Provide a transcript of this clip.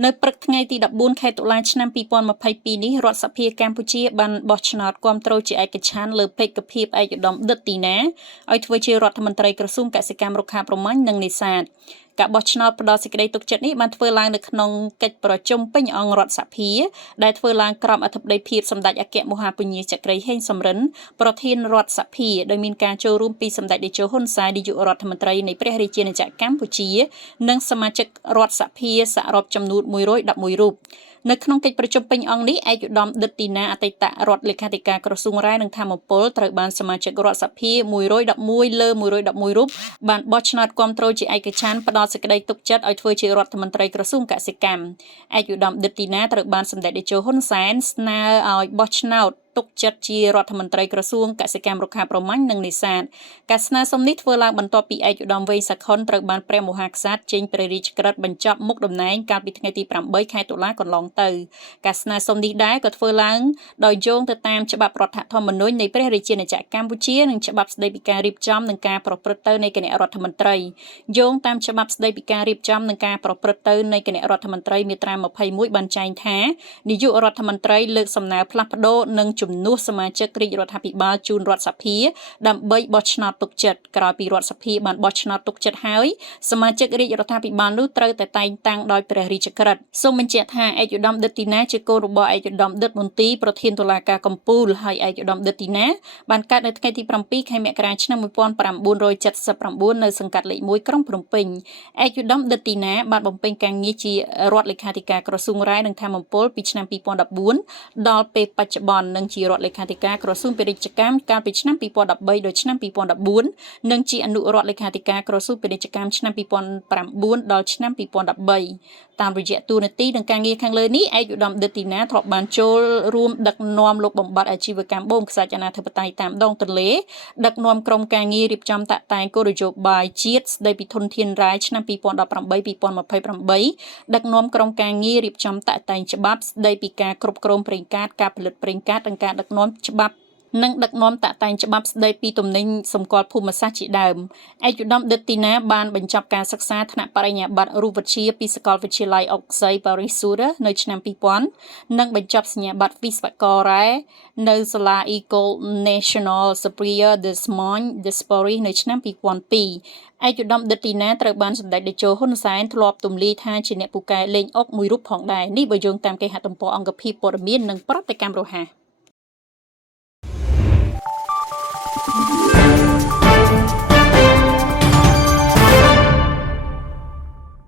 នៅព្រឹកថ្ងៃទី14 ខែតុលាឆ្នាំ2022នេះរដ្ឋសភាកម្ពុជាបានបោះឆ្នោតគាំទ្រជាឯកច្ឆន្ទលើពេកភាពឯកឧត្តមដិតទីណាឲ្យធ្វើជារដ្ឋមន្ត្រីក្រសួងកសិកម្មរុក្ខាប្រមាញ់និងនេសាទការបោះឆ្នោតផ្ដល់សេចក្តីទុកចិត្តនេះបានធ្វើឡើងនៅក្នុងកិច្ចប្រជុំពេញអង្គរដ្ឋសភាដែលធ្វើឡើងក្រោមអធិបតីភាពសម្ដេចអគ្គមហាពញាចក្រីហេងសំរិនប្រធានរដ្ឋសភាដោយមានការចូលរួមពីសម្ដេចតេជោហ៊ុនសែននាយករដ្ឋមន្ត្រីនៃព្រះរាជាណាចក្រកម្ពុជានិងសមាជិករដ្ឋសភាសរុបចំនួន111រូបនៅក្នុងកិច្ចប្រជុំពេញអង្គនេះឯកឧត្តមដិតទីណាអតីតរដ្ឋលេខាធិការក្រសួងរាយនឹងធម្មពលត្រូវបានសមាជិករដ្ឋសភា111លើ111រូបបានបោះឆ្នោតគាំទ្រជាឯកច្ឆន្ទផ្ដល់សេចក្តីទុកចិត្តឲ្យធ្វើជារដ្ឋមន្ត្រីក្រសួងកសិកម្មឯកឧត្តមដិតទីណាត្រូវបានសម្ដេចតេជោហ៊ុនសែនស្នើឲ្យបោះឆ្នោតទុកចិត្តជារដ្ឋមន្ត្រីក្រសួងកសិកម្មរុក្ខាប្រមាញ់និងនេសាទការស្នើសុំនេះធ្វើឡើងបន្ទាប់ពីឯកឧត្តមវែងសខុនត្រូវបានព្រះមហាក្សត្រចេញព្រះរាជក្រឹត្យបញ្ចប់មុខតំណែងកាលពីថ្ងៃទី8ខែតុលាកន្លងទៅការស្នើសុំនេះដែរក៏ធ្វើឡើងដោយយោងទៅតាមច្បាប់រដ្ឋធម្មនុញ្ញនៃព្រះរាជាណាចក្រកម្ពុជានិងច្បាប់ស្តីពីការរៀបចំនិងការប្រព្រឹត្តទៅនៃគណៈរដ្ឋមន្ត្រីយោងតាមច្បាប់ស្តីពីការរៀបចំនិងការប្រព្រឹត្តទៅនៃគណៈរដ្ឋមន្ត្រីមាត្រា21បានចែងថានាយករដ្ឋមន្ត្រីលើកសំណើផ្លាស់ប្ដូរនិងជំនួសសមាជិករាជរដ្ឋាភិបាលជូនរដ្ឋសភាដើម្បីបោះឆ្នោតទុកចិត្តក្រោយពីរដ្ឋសភាបានបោះឆ្នោតទុកចិត្តហើយសមាជិករាជរដ្ឋាភិបាលនោះត្រូវតែតែងតាំងដោយព្រះរាជក្រឹត្យសូមបញ្ជាក់ថាឯកឧត្តមដិតទីណាជាកូនរបស់ឯកឧត្តមដិតមន្ទីរប្រធានតុលាការកំពូលហើយឯកឧត្តមដិតទីណាបានកើតនៅថ្ងៃទី7ខែមករាឆ្នាំ1979នៅសង្កាត់លេខ1ក្រុងភ្នំពេញឯកឧត្តមដិតទីណាបានបំពេញការងារជារដ្ឋលេខាធិការក្រសួងរាយនឹងធម្មពលពីឆ្នាំ2014ដល់ពេលបច្ចុប្បន្ននិងជារដ្ឋលេខាធិការក្រសួងពាណិជ្ជកម្មកាលពីឆ្នាំ2013ដល់ឆ្នាំ2014និងជាអនុរដ្ឋលេខាធិការក្រសួងពាណិជ្ជកម្មឆ្នាំ2009ដល់ឆ្នាំ2013តាមរយៈតួនាទីនិងការងារខាងលើនេះឯកឧត្តមដិតទីណាធ្លាប់បានចូលរួមដឹកនាំលោកបំបត្តិអាជីវកម្មបូមខ្សាច់អាណាធិបតេយ្យតាមដងទន្លេដឹកនាំក្រុមការងាររៀបចំតាក់តែងគោលនយោបាយជាតិស្តីពីធនធានរាយឆ្នាំ2018-2028ដឹកនាំក្រុមការងាររៀបចំតាក់តែងច្បាប់ស្តីពីការគ្រប់គ្រងប្រេងកាតការផលិតប្រេងកាតនិងការដឹកនាំច្បាប់និងដឹកនាំតាក់តែងច្បាប់ស្តីពីទំនិញសម្គាល់ភូមិសាស្ត្រជាដើមឯកឧត្តមដិតទីណាបានបញ្ចប់ការសិក្សាថ្នាក់បរិញ្ញាបត្ររូបវិទ្យាពីសាកលវិទ្យាល័យអុកសីប៉ារីសស៊ូរនៅឆ្នាំ2000និងបញ្ចប់សញ្ញាបត្រវិស្វកររ៉ែនៅសាលា Ecole Nationale Supérieure des Moyens de Sport នៅឆ្នាំ2002ឯកឧត្តមដិតទីណាត្រូវបានសម្ដេចតេជោហ៊ុនសែនធ្លាប់ទម្លាយថាជាអ្នកពូកែលេងអុកមួយរូបផងដែរនេះបើយោងតាមគេហទំព័រអង្គភាពព័ត៌មាននិងប្រតិកម្មរហ័ស